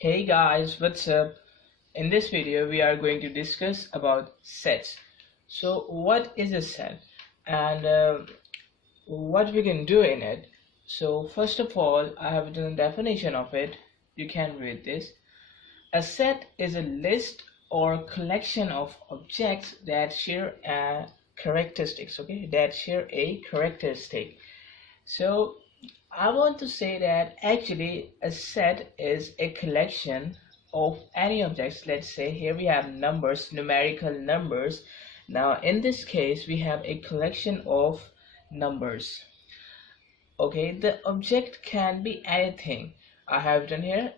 Hey guys, what's up? In this video we are going to discuss about sets. So what is a set and what we can do in it? So first of all, I have done a definition of it. You can read this. A set is a list or collection of objects that share characteristics, okay? That share a characteristic. So I want to say that actually a set is a collection of any objects. Let's say here we have numbers, numerical numbers. Now in this case we have a collection of numbers. Okay, the object can be anything. I have done here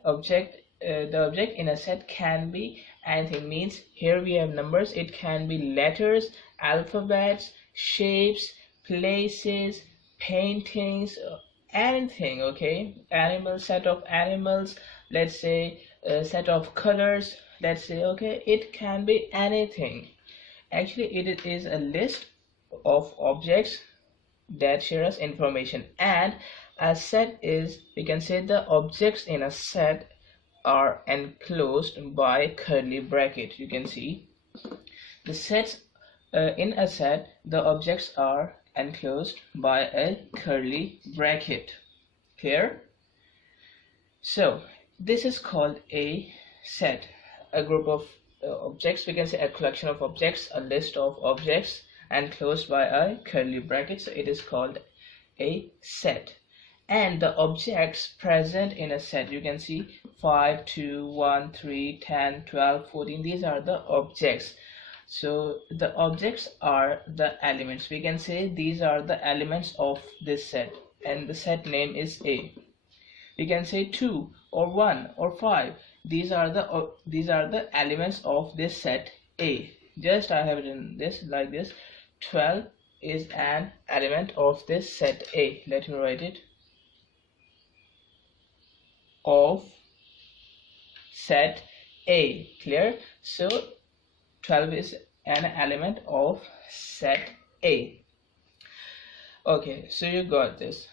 the object in a set can be anything, means here we have numbers. It can be letters, alphabets, shapes, places, paintings, anything. Okay, set of animals, let's say a set of colors, let's say. Okay, it can be anything. Actually it is a list of objects that share us information, and a set is, we can say, the objects in a set are enclosed by curly bracket. You can see the sets in a set, the objects are enclosed by a curly bracket. Clear? So this is called a set, a group of objects, we can say a collection of objects, a list of objects enclosed by a curly bracket. So it is called a set. And the objects present in a set, you can see 5, 2, 1, 3, 10, 12, 14, these are the objects. So the objects are the elements, we can say these are the elements of this set, and the set name is A. We can say 2 or 1 or 5, these are the elements of this set A. Just I have written this like this. 12 is an element of this set A. Let me write it. Of set A. Clear? So 12 is an element of set A. Okay, so you got this.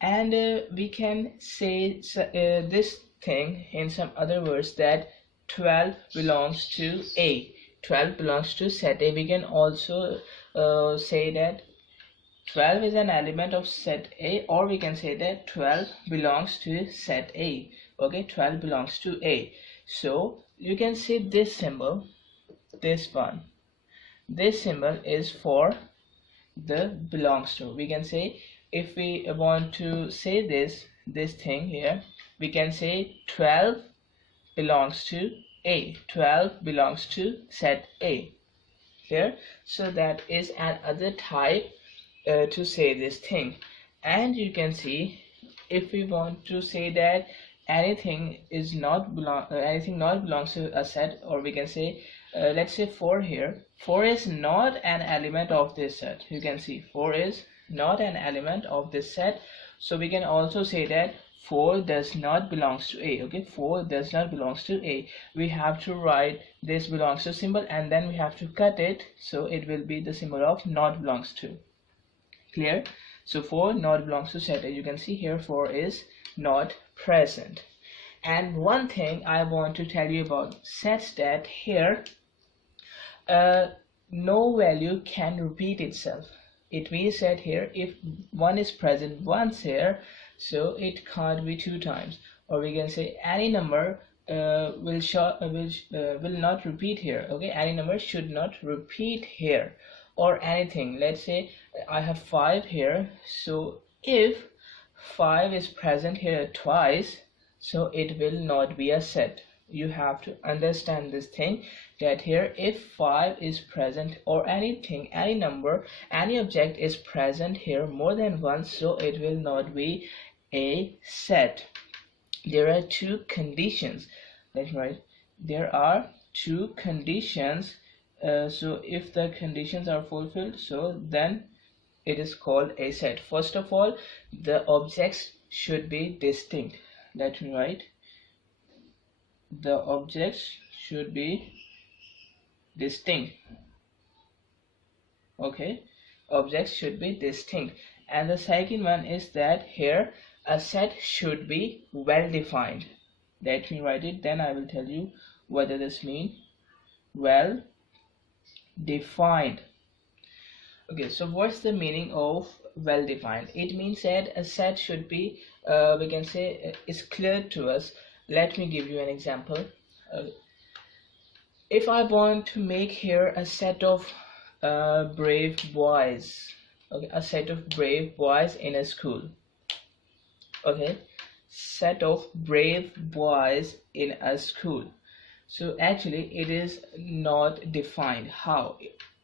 And we can say this thing in some other words, that 12 belongs to A. 12 belongs to set A. We can also say that 12 is an element of set A, or we can say that 12 belongs to set A. Okay, 12 belongs to A. So you can see this symbol, this one. This symbol is for the belongs to. We can say, if we want to say this thing here, we can say 12 belongs to A. 12 belongs to set A. Clear? So that is another type to say this thing. And you can see, if we want to say that anything not belongs to a set, or we can say let's say 4 here. 4 is not an element of this set. You can see 4 is not an element of this set. So we can also say that 4 does not belongs to A. Okay, 4 does not belongs to A. We have to write this belongs to symbol, and then we have to cut it, so it will be the symbol of not belongs to. Clear? So 4 not belongs to set A. You can see here 4 is not present. And one thing I want to tell you about sets, that here no value can repeat itself. It means that here, if 1 is present once here, so it can't be 2 times. Or we can say any number will not repeat here. Okay, any number should not repeat here. Or anything, let's say I have 5 here, so if 5 is present here twice, so it will not be a set. You have to understand this thing, that here if 5 is present, or anything, any number, any object is present here more than once, so it will not be a set. There are 2 conditions. Let me write. There are 2 conditions. So if the conditions are fulfilled, so then it is called a set. First of all, the objects should be distinct. Let me write. The objects should be distinct. Okay, objects should be distinct. And the second one is that here a set should be well defined. Let me write it, then I will tell you what does this mean. Well defined. Okay, so what's the meaning of well defined? It means that a set should be, we can say, is clear to us. Let me give you an example. If I want to make here a set of brave boys, okay, a set of brave boys in a school, okay, set of brave boys in a school. So actually it is not defined. How?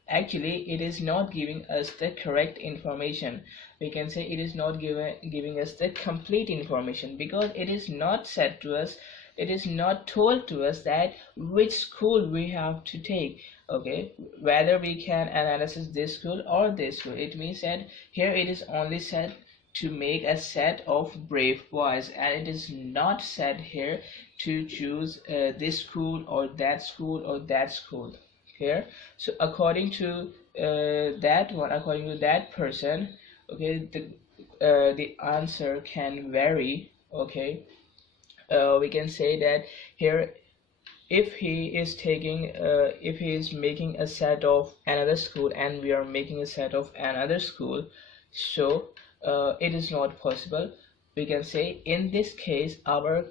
Actually it is not giving us the correct information. We can say it is not giving us the complete information, because it is not said to us, it is not told to us that which school we have to take, okay, whether we can analyze this school or this school. It means that here it is only said to make a set of brave boys, and it is not said here to choose this school or that school or that school here. So according to that one, according to that person, okay, the answer can vary, okay. We can say that here, if he is taking if he is making a set of another school and we are making a set of another school, so it is not possible. We can say in this case our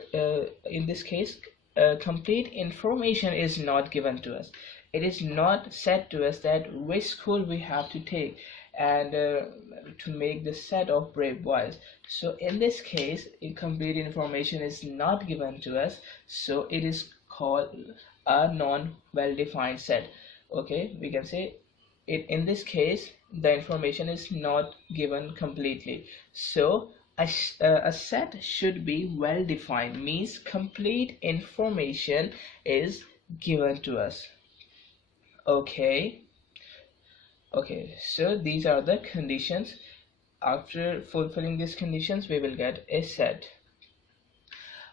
complete information is not given to us. It is not said to us that which school we have to take and to make the set of brave boys. So in this case incomplete information is not given to us, so it is called a non well defined set. Okay, we can say it in this case the information is not given completely. So a set should be well defined, means complete information is given to us. Okay, so these are the conditions. After fulfilling these conditions we will get a set.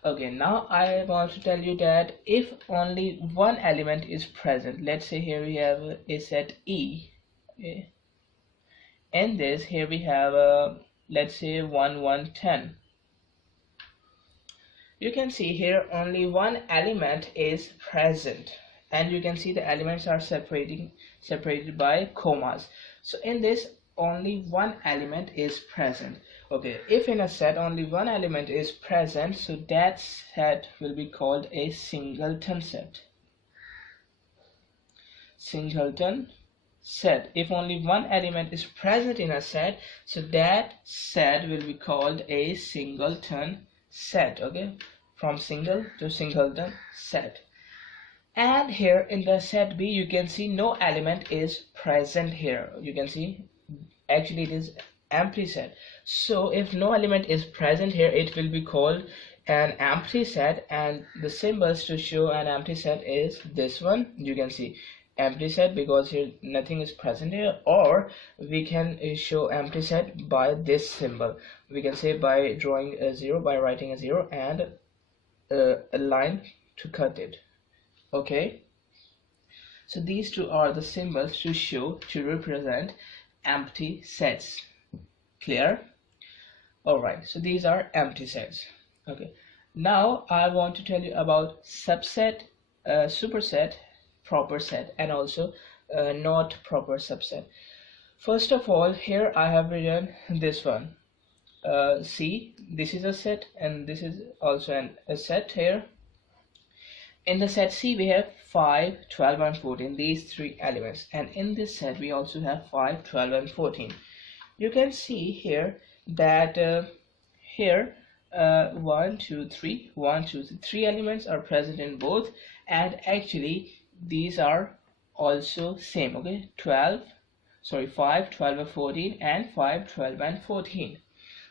Okay, now I want to tell you that if only one element is present, let's say here we have a set E, okay, in this here we have let's say 1 1 10. You can see here only one element is present, and you can see the elements are separated by commas. So in this only one element is present. Okay, if in a set only one element is present, so that set will be called a singleton set. Singleton set. If only one element is present in a set, so that set will be called a singleton set. Okay, from single to singleton set. And here in the set B you can see no element is present here. You can see actually it is empty set. So if no element is present here, it will be called an empty set, and the symbols to show an empty set is this one. You can see empty set because here nothing is present here, or we can show empty set by this symbol. We can say by drawing a 0, by writing a 0 and a line to cut it. Okay, so these two are the symbols to represent empty sets. Clear? Alright, so these are empty sets. Okay, now I want to tell you about subset, superset, proper set, and also not proper subset. First of all, here I have written this one. See, this is a set and this is also a set here. In the set C we have 5, 12 and 14, these three elements, and in this set we also have 5, 12 and 14. You can see here that here 1 2 3 1 2 3 elements are present in both, and actually these are also same. Okay, 5, 12 and 14 and 5, 12 and 14.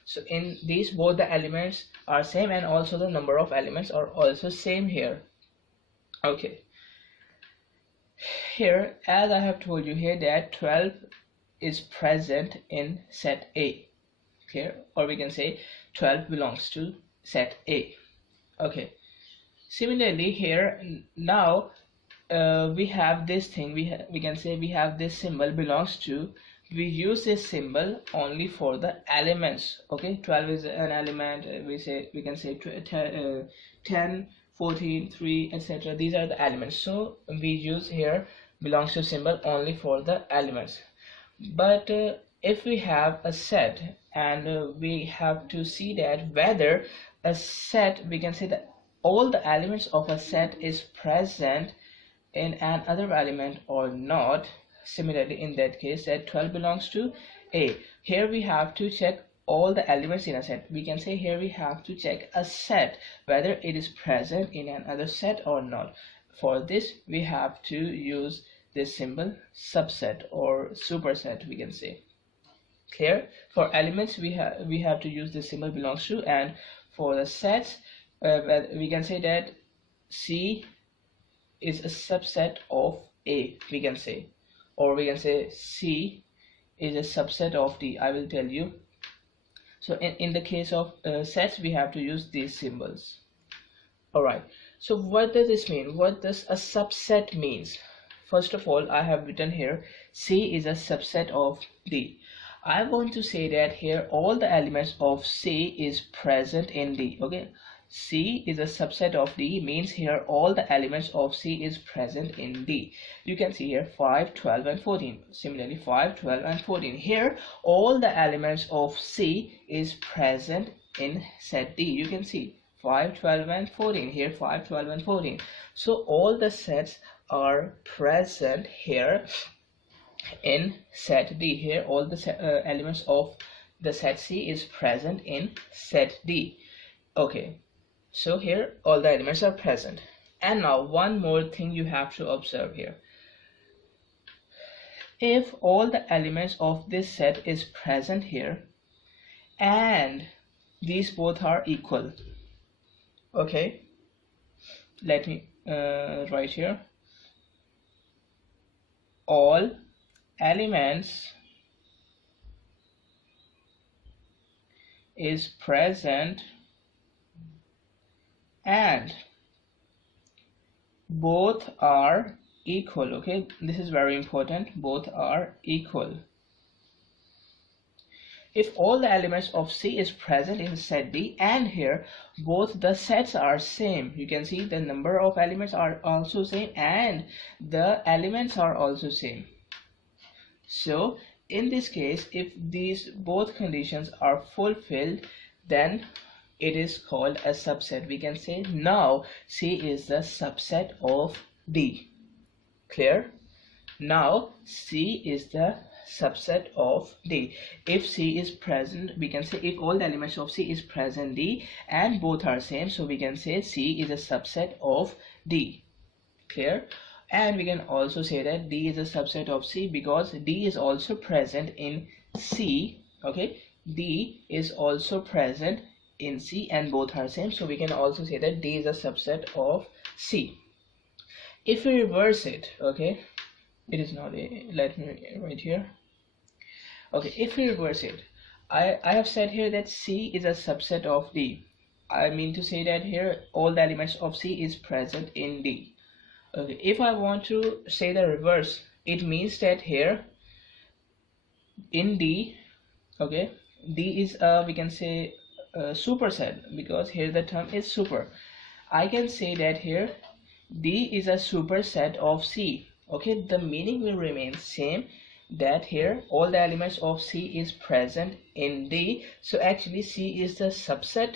So in these both the elements are same, and also the number of elements are also same here. Okay, here as I have told you here that 12 is present in set A. Clear? Or we can say 12 belongs to set A. Okay, similarly here now we have this thing, we can say we have this symbol belongs to, we use this symbol only for the elements. Okay, 12 is an element, we can say 10, 14, 3, etc. These are the elements, so we use here belongs to symbol only for the elements. But if we have a set and we have to see that whether a set, we can say that all the elements of a set is present in another element or not. Similarly, in that case, that 12 belongs to A. Here we have to check all the elements in a set. We can say here we have to check a set whether it is present in another set or not. For this we have to use this symbol subset or superset, we can say. Clear? For elements we have to use this symbol belongs to, and for the sets we can say that C is a subset of A, we can say, or we can say C is a subset of D. I will tell you. So in the case of sets we have to use these symbols. Alright, so what does this mean? What does a subset means? First of all, I have written here C is a subset of D. I want to say that here all the elements of C is present in D. Okay, C is a subset of D means here all the elements of C is present in D. You can see here 5, 12 and 14. Similarly 5, 12 and 14. Here all the elements of C is present in set D. You can see 5, 12 and 14. Here 5, 12 and 14. So all the sets are present here in set D. Here all the elements of the set C is present in set D. Okay, so here all the elements are present. And now one more thing you have to observe here. If all the elements of this set is present here and these both are equal, okay, let me write here all elements is present and both are equal. Okay, this is very important, both are equal. If all the elements of C is present in set D and here both the sets are same, you can see the number of elements are also same and the elements are also same. So in this case, if these both conditions are fulfilled, then it is called a subset. We can say now C is the subset of D. Clear? Now C is the subset of D. If C is present, we can say if all the elements of C is present D and both are same, so we can say C is a subset of D. Clear? And we can also say that D is a subset of C because D is also present in C. Okay, D is also present in C and both are same, so we can also say that D is a subset of C. If we reverse it, okay, it is not a, let me write here. Okay, if we reverse it, I have said here that C is a subset of D. I mean to say that here all the elements of C is present in D. Okay, if I want to say the reverse, it means that here in D, okay, D is a, we can say a superset because here the term is super. I can say that here D is a superset of C. Okay, the meaning will remain same, that here all the elements of C is present in D. So actually C is the subset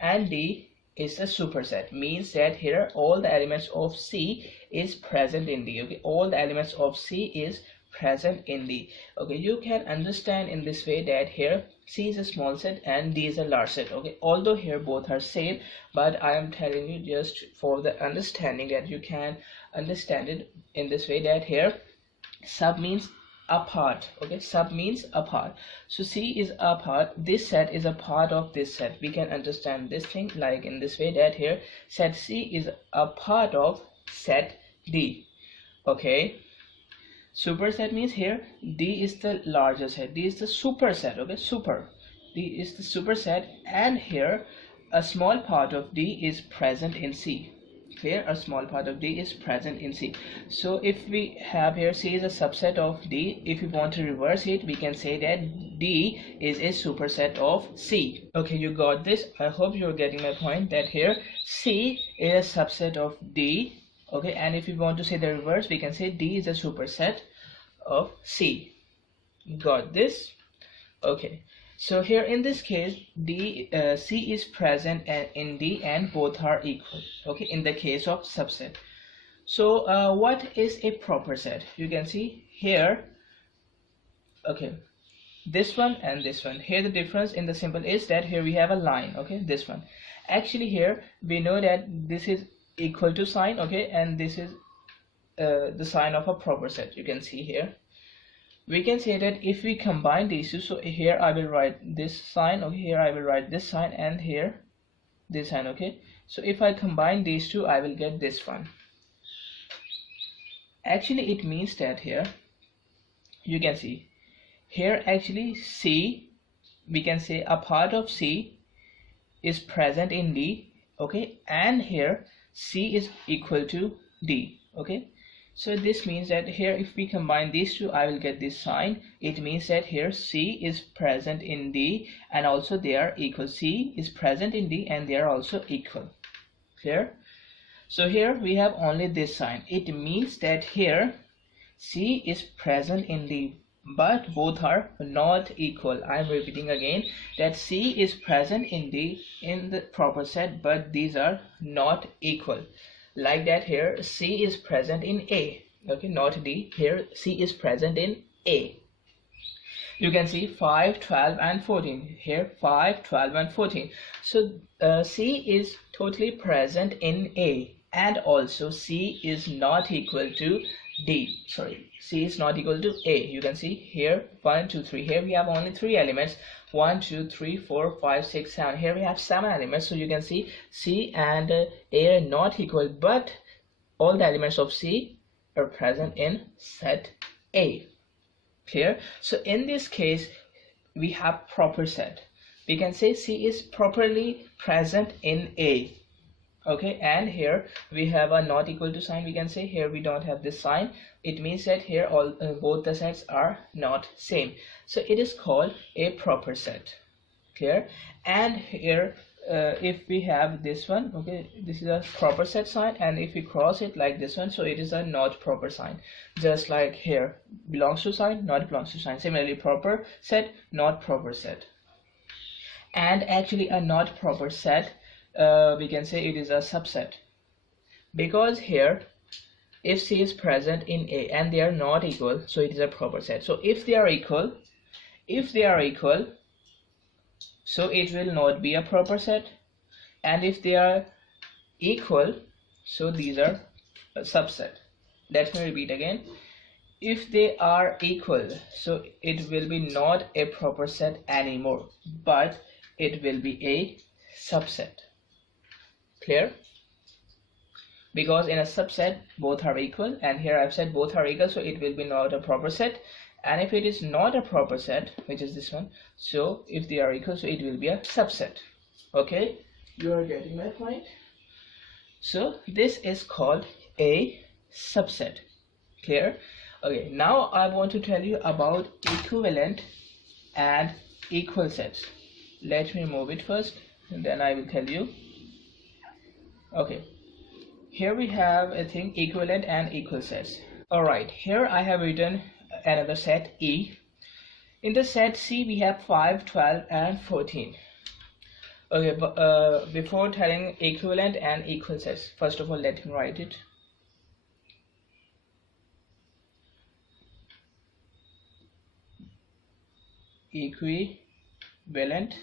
and D is a superset, means that here all the elements of C is present in D. Okay, all the elements of C is present in D. Okay, you can understand in this way that here C is a small set and D is a large set. Okay, although here both are same, but I am telling you just for the understanding that you can understand it in this way, that here sub means apart. Okay, sub means apart. So C is a part, this set is a part of this set. We can understand this thing like in this way, that here set C is a part of set D. Okay, superset means here D is the larger set, D is the superset. Okay, super, D is the superset and here a small part of D is present in C. Clear? A small part of D is present in C. So if we have here C is a subset of D, if we want to reverse it, we can say that D is a superset of C. Okay, you got this? I hope you're getting my point, that here C is a subset of D. Okay, and if we want to say the reverse, we can say D is a superset of C. Got this? Okay, so here in this case C is present in D and both are equal. Okay, in the case of subset. So what is a proper set? You can see here, okay, this one and this one. Here the difference in the symbol is that here we have a line. Okay, this one, actually here we know that this is equal to sign, okay, and this is the sign of a proper set. You can see here we can say that if we combine these two, so here I will write this sign, okay, here I will write this sign, and here this sign. Okay, so if I combine these two, I will get this one. Actually it means that here you can see here actually C, we can say a part of C is present in D, okay, and here C is equal to D. Okay, so this means that here if we combine these two, I will get this sign. It means that here C is present in D and also they are equal. C is present in D and they are also equal. Clear? So here we have only this sign. It means that here C is present in D but both are not equal. I am repeating again that C is present in D in the proper set, but these are not equal. Like that here C is present in A, okay, not D. Here C is present in A. You can see 5, 12 and 14. Here 5, 12 and 14. So C is totally present in A, and also C is not equal to D. Sorry, C is not equal to A. You can see here 1, 2, 3. Here we have only 3 elements. 1, 2, 3, 4, 5, 6, 7. Here we have 7 elements. So you can see C and A are not equal, but all the elements of C are present in set A. Clear? So in this case we have proper set. We can say C is properly present in A. Okay, and here we have a not equal to sign. We can say here we don't have this sign. It means that here all both the sets are not same. So it is called a proper set. Clear? And here if we have this one, okay, this is a proper set sign, and if we cross it like this one, so it is a not proper sign. Just like here belongs to sign, not belongs to sign. Similarly proper set, not proper set. And actually a not proper set, we can say it is a subset, because here if C is present in A and they are not equal, so it is a proper set. So if they are equal, so it will not be a proper set, and if they are equal, so these are a subset. Let me repeat again. If they are equal, so it will be not a proper set anymore, but it will be a subset. Clear? Because in a subset both are equal, and here I've said both are equal, so it will be not a proper set. And if it is not a proper set, which is this one, so if they are equal, so it will be a subset. Okay, you are getting my point? So this is called a subset. Clear? Okay, now I want to tell you about equivalent and equal sets. Let me move it first and then I will tell you. Okay, here we have a thing, equivalent and equal sets. Alright, here I have written another set E. In the set C we have 5, 12 and 14. Okay, but before telling equivalent and equal sets, first of all let me write it. Equivalent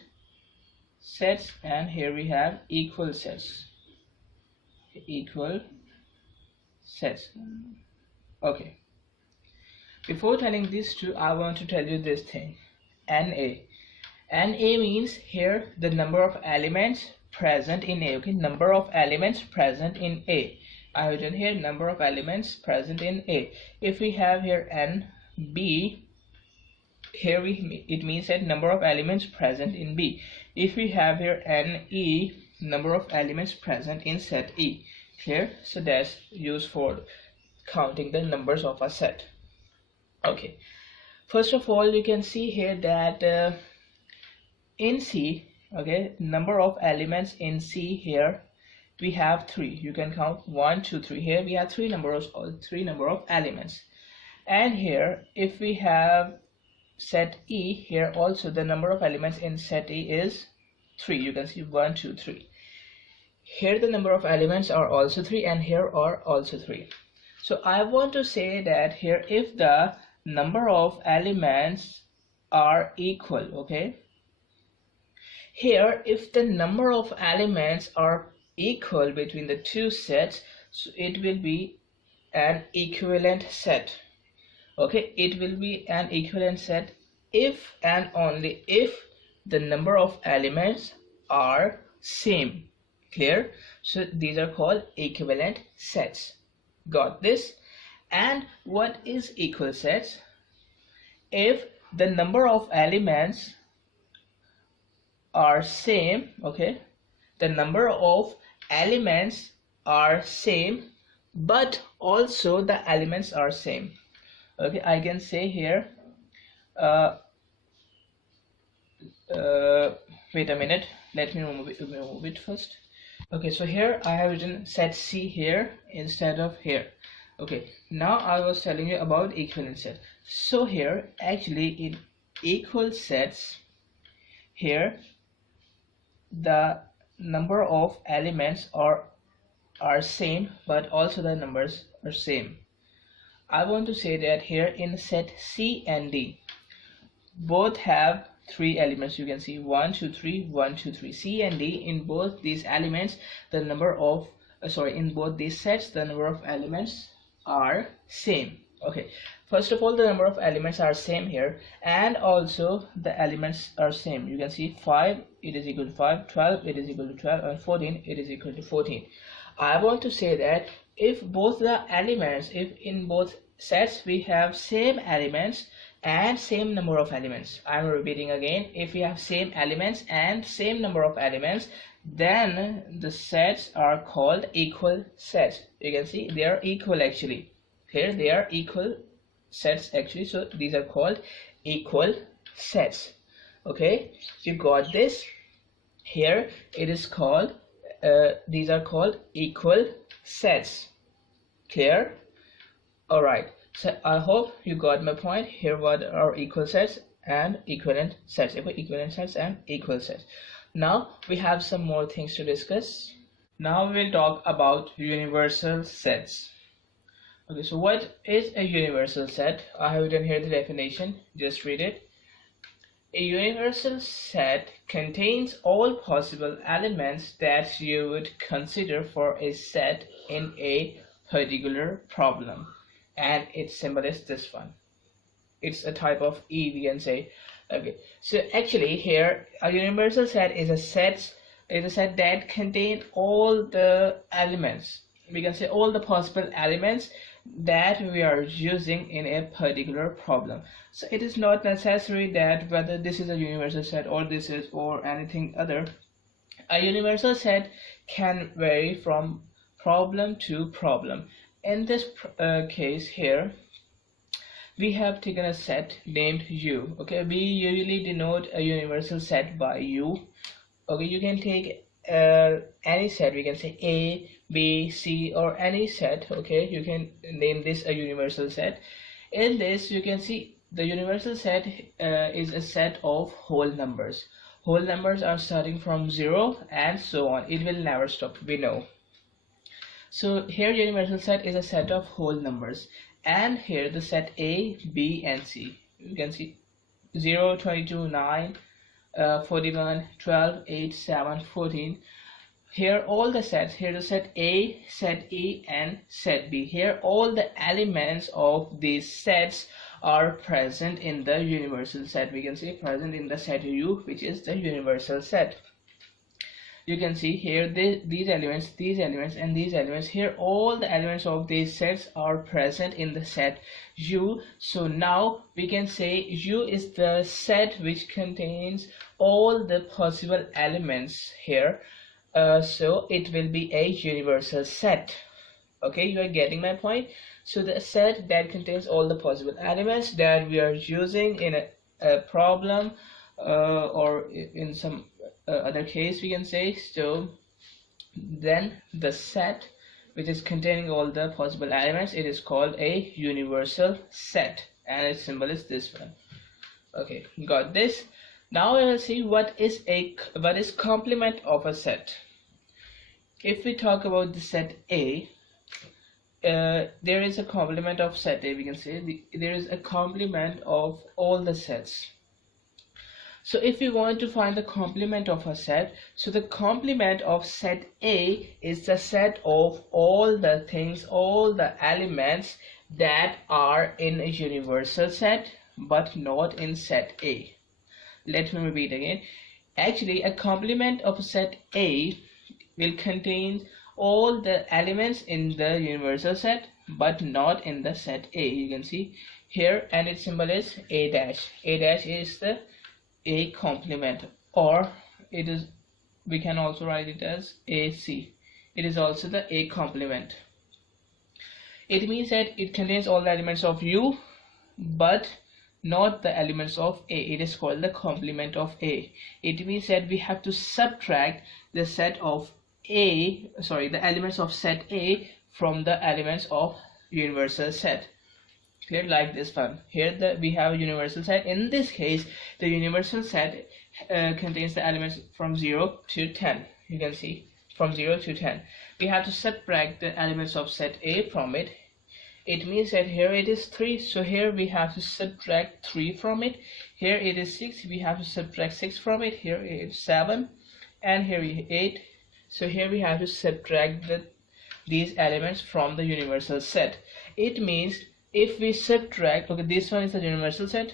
sets, and here we have equal sets. Equal sets. Okay, before telling these two, I want to tell you this thing, NA. NA means here the number of elements present in A. Okay, number of elements present in A. I have written here number of elements present in A. If we have here NB, here it means that number of elements present in B. If we have here NE, number of elements present in set E. Clear? So that's used for counting the numbers of a set. Okay, first of all, you can see here that in C, okay, number of elements in C here we have 3. You can count 1 2 3. Here we have three number of elements. And here if we have set E, here also the number of elements in set E is 3. You can see 1 2 3. Here the number of elements are also 3, and here are also 3. So I want to say that here if the number of elements are equal, okay, here if the number of elements are equal between the two sets, so it will be an equivalent set. Okay, it will be an equivalent set if and only if the number of elements are same. Clear? So these are called equivalent sets. Got this? And what is equal sets? If the number of elements are same, okay, the number of elements are same, but also the elements are same. Okay, I can say here wait a minute, let me remove it first. Okay, so here I have written set C here instead of here. Okay, now I was telling you about equivalent set. So here actually in equal sets, here the number of elements are same, but also the numbers are same. I want to say that here in set C and D both have 3 elements. You can see 1 2 3 1 2 3. C and D, in both these elements the number of in both these sets the number of elements are same. Okay, first of all the number of elements are same here, and also the elements are same. You can see 5 it is equal to 5, 12 it is equal to 12, and 14 it is equal to 14. I want to say that if both the elements, if in both sets we have same elements and same number of elements, I'm repeating again, if we have same elements and same number of elements, then the sets are called equal sets. You can see they are equal actually. Here they are equal sets actually, so these are called equal sets. Okay, you got this? Here it is called these are called equal sets. Clear? All right, so I hope you got my point. Here what are equal sets and equivalent sets, equivalent sets and equal sets. Now we have some more things to discuss. Now we'll talk about universal sets. Okay, so what is a universal set? I have written here the definition, just read it. A universal set contains all possible elements that you would consider for a set in a particular problem, and its symbol is this one. It's a type of E, we can say. Okay, so actually here a universal set is a set that contains all the elements, we can say all the possible elements that we are using in a particular problem. So it is not necessary that whether this is a universal set or this is or anything other. A universal set can vary from problem to problem. In this case here we have taken a set named U. Okay, we usually denote a universal set by U. Okay, you can take any set, we can say A, B, C, or any set. Okay, you can name this a universal set. In this you can see the universal set is a set of whole numbers. Whole numbers are starting from 0 and so on. It will never stop, we know. So here universal set is a set of whole numbers, and here the set A, B, and C. You can see 0, 22, 9, 41, 12, 8, 7, 14. Here all the sets, here the set A, set E, and set B. Here all the elements of these sets are present in the universal set. We can say present in the set U, which is the universal set. You can see here these elements, and these elements. Here all the elements of these sets are present in the set U. So now we can say U is the set which contains all the possible elements here so it will be a universal set. Okay, you are getting my point. So the set that contains all the possible elements that we are using in a problem, or in some other case we can say. So then the set which is containing all the possible elements, it is called a universal set, and its symbol is this one. Okay, got this. Now we will see what is complement of a set. If we talk about the set A, there is a complement of set A. We can say there is a complement of all the sets. So if we want to find the complement of a set, so the complement of set A is the set of all the things, all the elements that are in a universal set but not in set A. Let me repeat again. Actually, a complement of set A will contain all the elements in the universal set but not in the set A. You can see here, and its symbol is A dash. A dash is the A complement, or it is, we can also write it as AC. It is also the A complement. It means that it contains all the elements of U but not the elements of A. It is called the complement of A. It means that we have to subtract the set of A, sorry, the elements of set A from the elements of universal set. Here, like this one. Here we have a universal set. In this case, the universal set contains the elements from 0 to 10. You can see from 0 to 10. We have to subtract the elements of set A from it. It means that here it is 3, so here we have to subtract 3 from it. Here it is 6, we have to subtract 6 from it. Here it is 7, and here we 8. So here we have to subtract these elements from the universal set. It means if we subtract, okay, this one is the universal set,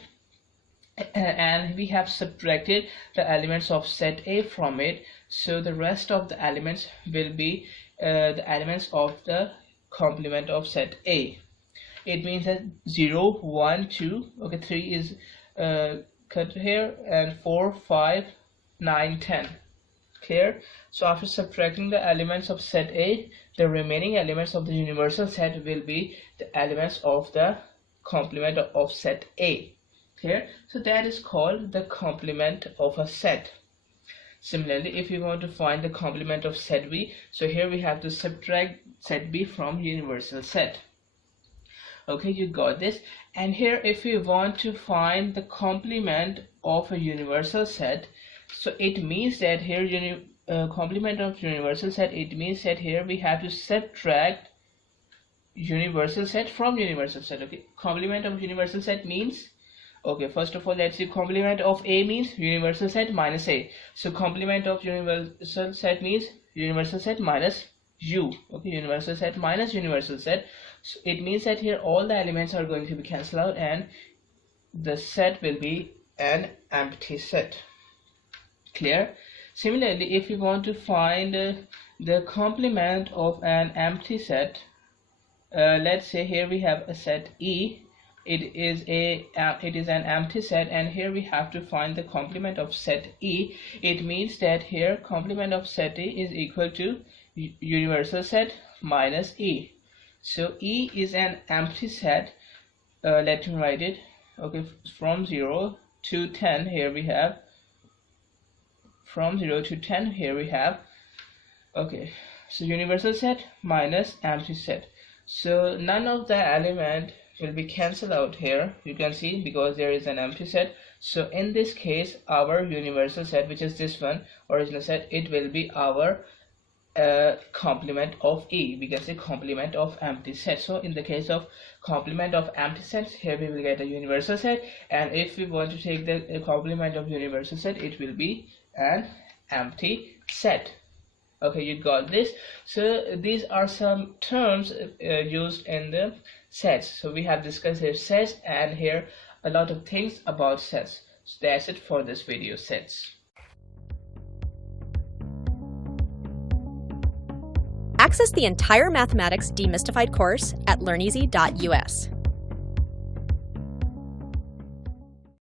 and we have subtracted the elements of set A from it, so the rest of the elements will be the elements of the complement of set A. It means that 0, 1, 2, okay, 3 is cut here, and 4, 5, 9, 10. Clear? So after subtracting the elements of set A, the remaining elements of the universal set will be the elements of the complement of set A. Clear? So that is called the complement of a set. Similarly, if we want to find the complement of set B, so here we have to subtract set B from universal set. Okay, you got this. And here if we want to find the complement of a universal set, so it means that here complement of universal set, it means that here we have to subtract universal set from universal set. Okay, complement of universal set means, okay, first of all, let's see, complement of A means universal set minus A. So complement of universal set means universal set minus U. Okay, universal set minus universal set. So it means that here all the elements are going to be cancelled out and the set will be an empty set. Clear? Similarly, if we want to find the complement of an empty set, let's say here we have a set E. It is an empty set, and here we have to find the complement of set E. It means that here complement of set E is equal to universal set minus E. So E is an empty set. Let me write it. Okay, from 0 to 10 here we have, from 0 to 10 here we have, okay, so universal set minus empty set. So none of the element will be cancelled out here, you can see, because there is an empty set. So in this case our universal set, which is this one, original set, it will be our complement of E. We can say complement of empty set. So in the case of complement of empty sets, here we will get a universal set, and if we want to take the complement of universal set, it will be an empty set. Okay, you got this. So these are some terms used in the sets. So we have discussed here sets, and here a lot of things about sets. So that's it for this video, sets. Access the entire Mathematics Demystified course at learneasy.us.